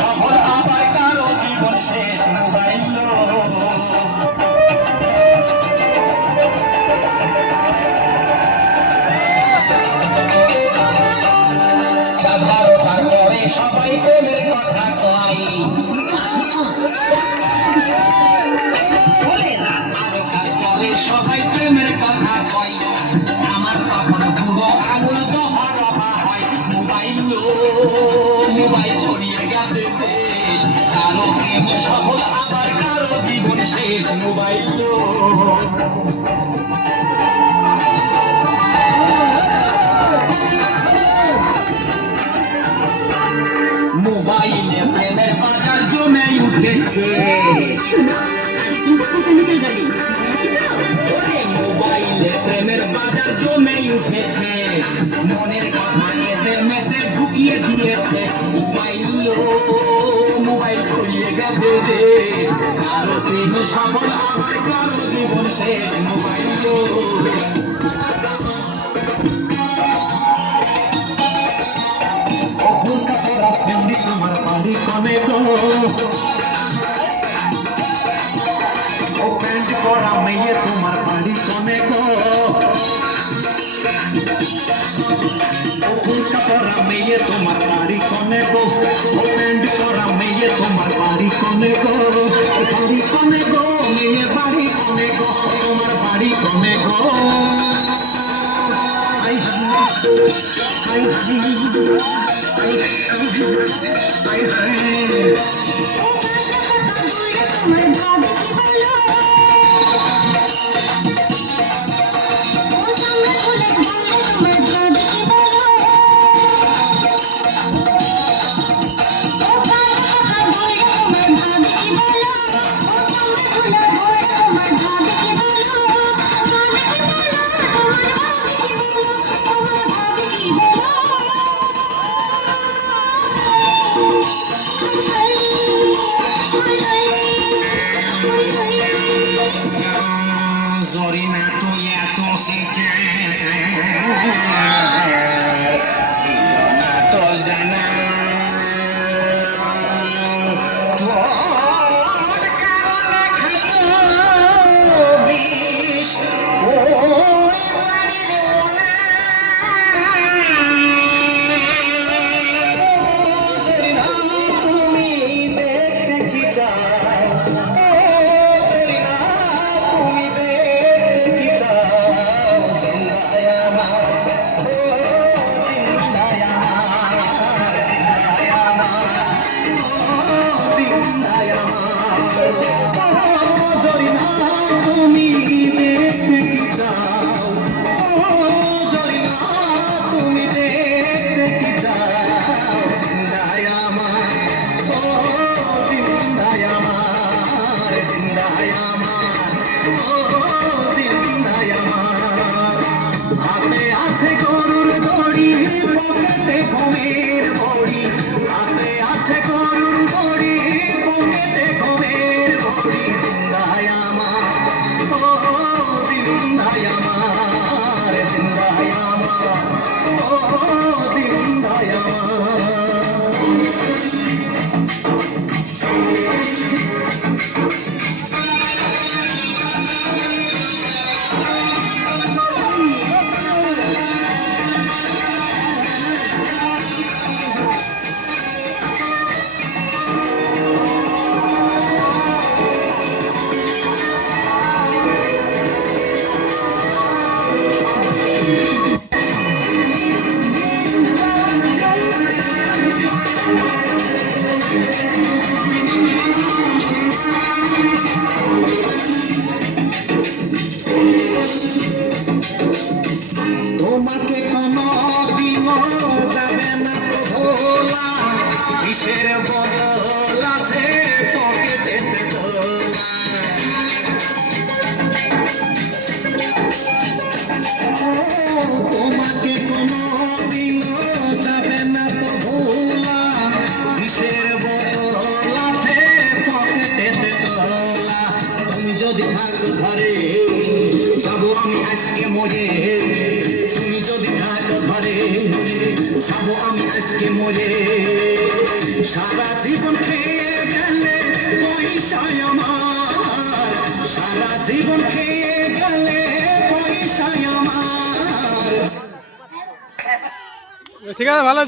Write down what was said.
সফল আবার কারো জীবন শেষ মোবাইল সাধারণতার পরে সবাই প্রেমের কথা কয় পরে সবাই প্রেমের কথা কয় আমার তখন পুরো আঙুল দফা দফা হয় মোবাইল মোবাইল ছড়িয়ে গেছে দেশ কারো প্রেম সফল আবার কারো জীবন শেষ মোবাইল মোবাইলে প্রেমের বাজার জমে উঠেছে মোবাইলে প্রেমের বাজার জমে উঠেছে মনের কথা নিয়ে মেতে ঢুকিয়ে দিয়েছে মোবাইল মোবাইল ছড়িয়ে গেছে দেশ কারো প্রেম সফল আবার কারো জীবন শেষ মোবাইল তোমার বাড়ি কনে গো ও প্যান্ট করা মেয়ে তোমার বাড়ি কনে গো ও ফুলকা করা মেয়ে তোমার বাড়ি কনে গো ও প্যান্ট করা মেয়ে তোমার বাড়ি কনে গো বাড়ি কনে গো মেয়ে বাড়ি কনে গো তোমার বাড়ি কনে গো আই হাই Zorina tuya tu sike Sirona to jana Tuor karone khalo bish Oi bari rona Zorina tumi dekhte ki chao থাকো ঘরে যাবো আমি আজকে মরে তুমি যদি থাকো ঘরে যাবো আমি আজকে মরে সারা জীবন খেয়ে গেলে পয়সায় আমার সারা জীবন খেয়ে গেলে পয়সায় আমার ঠিক আছে ভালো